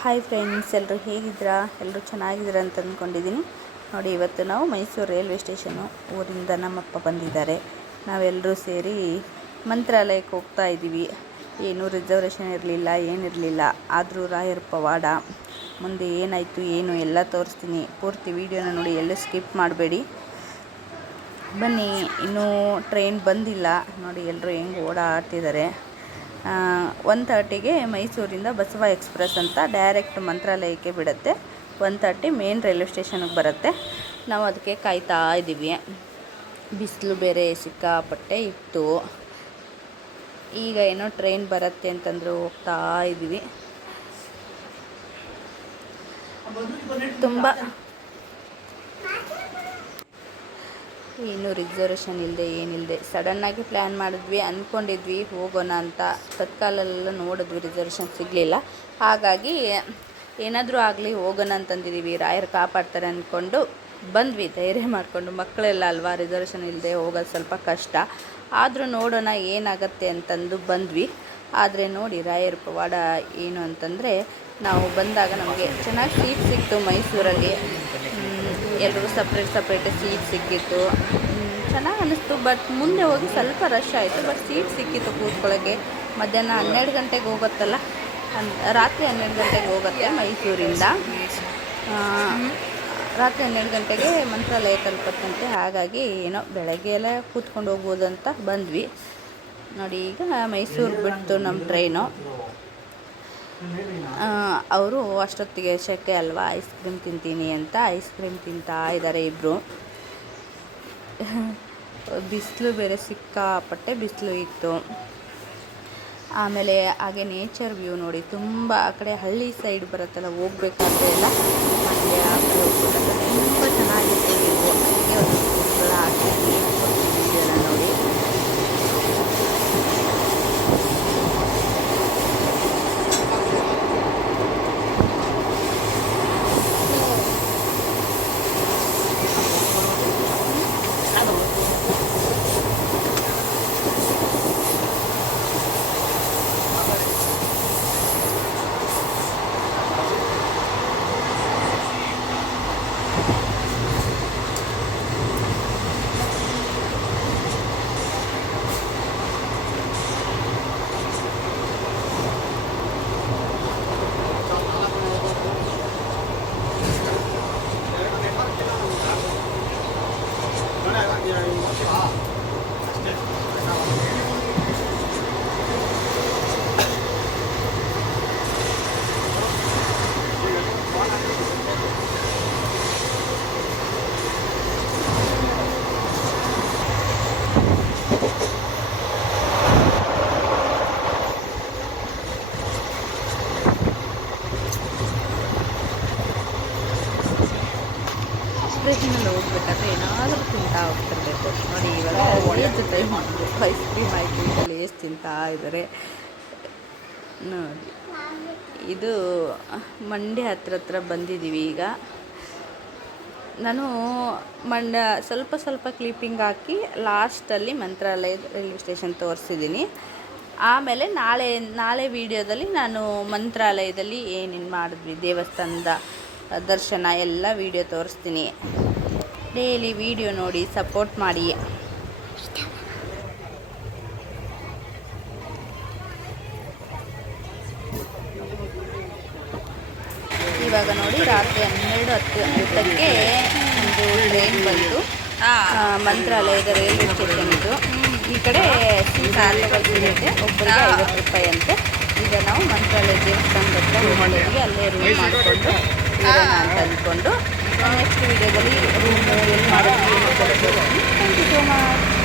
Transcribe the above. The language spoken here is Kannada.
ಹಾಯ್ ಫ್ರೆಂಡ್ಸ್ ಎಲ್ಲರೂ ಹೇಗಿದ್ದೀರಾ? ಎಲ್ಲರೂ ಚೆನ್ನಾಗಿದ್ದೀರಾ ಅಂತ ಅಂದ್ಕೊಂಡಿದ್ದೀನಿ. ನೋಡಿ, ಇವತ್ತು ನಾವು ಮೈಸೂರು ರೈಲ್ವೆ ಸ್ಟೇಷನು ಊರಿಂದ ನಮ್ಮಪ್ಪ ಬಂದಿದ್ದಾರೆ. ನಾವೆಲ್ಲರೂ ಸೇರಿ ಮಂತ್ರಾಲಯಕ್ಕೆ ಹೋಗ್ತಾ ಇದ್ದೀವಿ. ಏನೂ ರಿಸರ್ವೇಷನ್ ಇರಲಿಲ್ಲ, ಏನಿರಲಿಲ್ಲ. ಆದರೂ ರಾಯರ ಪವಾಡ. ಮುಂದೆ ಏನಾಯಿತು, ಏನು, ಎಲ್ಲ ತೋರಿಸ್ತೀನಿ. ಪೂರ್ತಿ ವೀಡಿಯೋನ ನೋಡಿ, ಎಲ್ಲ ಸ್ಕಿಪ್ ಮಾಡಬೇಡಿ. ಬನ್ನಿ, ಇನ್ನೂ ಟ್ರೈನ್ ಬಂದಿಲ್ಲ. ನೋಡಿ ಎಲ್ಲರೂ ಹೆಂಗೆ ಓಡಾಡ್ತಿದ್ದಾರೆ. ಒನ್ ತರ್ಟಿಗೆ ಮೈಸೂರಿಂದ ಬಸವ ಎಕ್ಸ್ಪ್ರೆಸ್ ಅಂತ ಡೈರೆಕ್ಟ್ ಮಂತ್ರಾಲಯಕ್ಕೆ ಬಿಡುತ್ತೆ. ಒನ್ ತರ್ಟಿ ಮೇನ್ ರೈಲ್ವೆ ಸ್ಟೇಷನ್ಗೆ ಬರುತ್ತೆ. ನಾವು ಅದಕ್ಕೆ ಕಾಯ್ತಾ ಇದ್ದೀವಿ ಬಿಸಿಲು ಬೇರೆ ಸಿಕ್ಕಾಪಟ್ಟೆ ಇತ್ತು. ಈಗ ಏನೋ ಟ್ರೈನ್ ಬರುತ್ತೆ ಅಂತಂದ್ರು ಹೋಗ್ತಾ ಇದ್ದೀವಿ ತುಂಬ ಇನ್ನೂ ರಿಸರ್ವೇಷನ್ ಇಲ್ಲದೆ ಏನಿಲ್ಲದೆ ಸಡನ್ನಾಗಿ ಪ್ಲ್ಯಾನ್ ಮಾಡಿದ್ವಿ ಅಂದ್ಕೊಂಡಿದ್ವಿ ಹೋಗೋಣ ಅಂತ. ತತ್ಕಾಲೆಲ್ಲ ನೋಡಿದ್ವಿ ರಿಸರ್ವೇಷನ್ ಸಿಗಲಿಲ್ಲ. ಹಾಗಾಗಿ ಏನಾದರೂ ಆಗಲಿ ಹೋಗೋಣ ಅಂತಂದಿದ್ದೀವಿ ರಾಯರು ಕಾಪಾಡ್ತಾರೆ ಅಂದ್ಕೊಂಡು ಬಂದ್ವಿ. ಧೈರ್ಯ ಮಾಡಿಕೊಂಡು. ಮಕ್ಕಳೆಲ್ಲ ಅಲ್ವಾ, ರಿಸರ್ವೇಷನ್ ಇಲ್ಲದೆ ಹೋಗೋದು ಸ್ವಲ್ಪ ಕಷ್ಟ. ಆದರೂ ನೋಡೋಣ ಏನಾಗತ್ತೆ ಅಂತಂದು ಬಂದ್ವಿ. ಆದರೆ ನೋಡಿ ರಾಯರ ಪವಾಡ ಏನು ಅಂತಂದರೆ, ನಾವು ಬಂದಾಗ ನಮಗೆ ಚೆನ್ನಾಗಿ ಸೀಟ್ ಸಿಕ್ತು ಮೈಸೂರಲ್ಲಿ. ಎಲ್ಲರೂ ಸಪ್ರೇಟ್ ಸಪ್ರೇಟ್ ಸೀಟ್ ಸಿಕ್ಕಿತ್ತು. ಚೆನ್ನಾಗಿ ಅನ್ನಿಸ್ತು ಬಟ್ ಮುಂದೆ ಹೋಗಿ ಸ್ವಲ್ಪ ರಶ್ ಆಯಿತು ಬಟ್ ಸೀಟ್ ಸಿಕ್ಕಿತ್ತು ಕೂತ್ಕೊಳ್ಳೋಕ್ಕೆ ಮಧ್ಯಾಹ್ನ ಹನ್ನೆರಡು ಗಂಟೆಗೆ ಹೋಗುತ್ತಲ್ಲ? ರಾತ್ರಿ ಹನ್ನೆರಡು ಗಂಟೆಗೆ ಹೋಗುತ್ತೆ ಮೈಸೂರಿಂದ. ರಾತ್ರಿ ಹನ್ನೆರಡು ಗಂಟೆಗೆ ಮಂತ್ರಾಲಯ ತಲುಪತ್ತಂತೆ, ಹಾಗಾಗಿ ಏನೋ ಬೆಳಗ್ಗೆ ಎಲ್ಲ ಕೂತ್ಕೊಂಡು ಹೋಗ್ಬೋದು ಅಂತ ಬಂದ್ವಿ. ನೋಡಿ, ಈಗ ಮೈಸೂರು ಬಿಟ್ಟು ನಮ್ಮ ಟ್ರೈನು ಅವರು ಅಷ್ಟೊತ್ತಿಗೆ ಶೆಕೆ ಅಲ್ವಾ, ಐಸ್ ಕ್ರೀಮ್ ತಿಂತೀನಿ ಅಂತ ಐಸ್ ಕ್ರೀಮ್ ತಿಂತಾ ಇದ್ದಾರೆ ಇಬ್ಬರು ಬಿಸಿಲು ಬೇರೆ ಸಿಕ್ಕಾಪಟ್ಟೆ ಬಿಸಿಲು ಇತ್ತು. ಆಮೇಲೆ ಹಾಗೆ ನೇಚರ್ ವ್ಯೂ ನೋಡಿ, ತುಂಬ ಆ ಕಡೆ ಹಳ್ಳಿ ಸೈಡ್ ಬರುತ್ತಲ್ಲ, ಹೋಗ್ಬೇಕಾದ್ರೆ ಎಲ್ಲ ಹಾಗೆ ಆ ಕಡೆ ಹೋಗ್ಬೇಕಾದ್ರೆ ತುಂಬ ಚೆನ್ನಾಗಿತ್ತು ವ್ಯೂ ಹಾಗೆ ಒಂದು ಫೋಟೋಗಳ ಹಾಕಿ ಇದೆಯಲ್ಲ ನೋಡಿ ಸ್ಟೇಷನಲ್ಲಿ ಹೋಗ್ಬೇಕಾದ್ರೆ ಏನಾದರೂ ತಿಂತಾ ಹೋಗ್ತಿರ್ಬೇಕು. ನೋಡಿ, ಇವಾಗ ಒಳ್ಳೆ ಟೈಮ್ ಮಾಡಬೇಕು ಐಸ್ ಕ್ರೀಮ್ ಆಯಿತು ಎಷ್ಟು ತಿಂತಾ ಇದ್ದಾರೆ. ನೋಡಿ, ಇದು ಮಂಡ್ಯ ಹತ್ರ ಹತ್ರ ಬಂದಿದ್ದೀವಿ ಈಗ. ನಾನು ಮಂಡ ಸ್ವಲ್ಪ ಸ್ವಲ್ಪ ಕ್ಲಿಪ್ಪಿಂಗ್ ಹಾಕಿ ಲಾಸ್ಟಲ್ಲಿ ಮಂತ್ರಾಲಯ ರೈಲ್ವೆ ಸ್ಟೇಷನ್ ತೋರಿಸಿದ್ದೀನಿ. ಆಮೇಲೆ ನಾಳೆ ನಾಳೆ ವಿಡಿಯೋದಲ್ಲಿ ನಾನು ಮಂತ್ರಾಲಯದಲ್ಲಿ ಏನೇನು ಮಾಡಿದ್ವಿ, ದೇವಸ್ಥಾನದ ದರ್ಶನ ಎಲ್ಲ ವೀಡಿಯೋ ತೋರಿಸ್ತೀನಿ. ಡೈಲಿ ವಿಡಿಯೋ ನೋಡಿ ಸಪೋರ್ಟ್ ಮಾಡಿ. ಇವಾಗ ನೋಡಿ ರಾತ್ರಿ ಹನ್ನೆರಡು ಹತ್ತು ಹತ್ತಕ್ಕೆ ಒಂದು ಟ್ರೈನ್ ಬಂತು. ಮಂತ್ರಾಲಯದ ರೈಲ್ವೆ ಸ್ಟೇಷನ್ ಇದು. ಈ ಕಡೆ ಸಿಗುತ್ತೆ ಒಬ್ಬರಿಗೆ ಐವತ್ತು ರೂಪಾಯಿ ಅಂತೆ. ಈಗ ನಾವು ಮಂತ್ರಾಲಯ ದೇವಸ್ಥಾನದ ಹತ್ರ ಅಲ್ಲೇ ರೂಮ್ ಮಾಡಿಕೊಂಡು ಇರೋಣ ಅಂತ ಅಂದ್ಕೊಂಡು ನೆಕ್ಸ್ಟ್ ವಿಡಿಯೋದಲ್ಲಿ ರೂಮು ಎಲ್ಲಿ ಮಾಡೋದು ಥ್ಯಾಂಕ್ ಯು ಸೋ ಮಚ್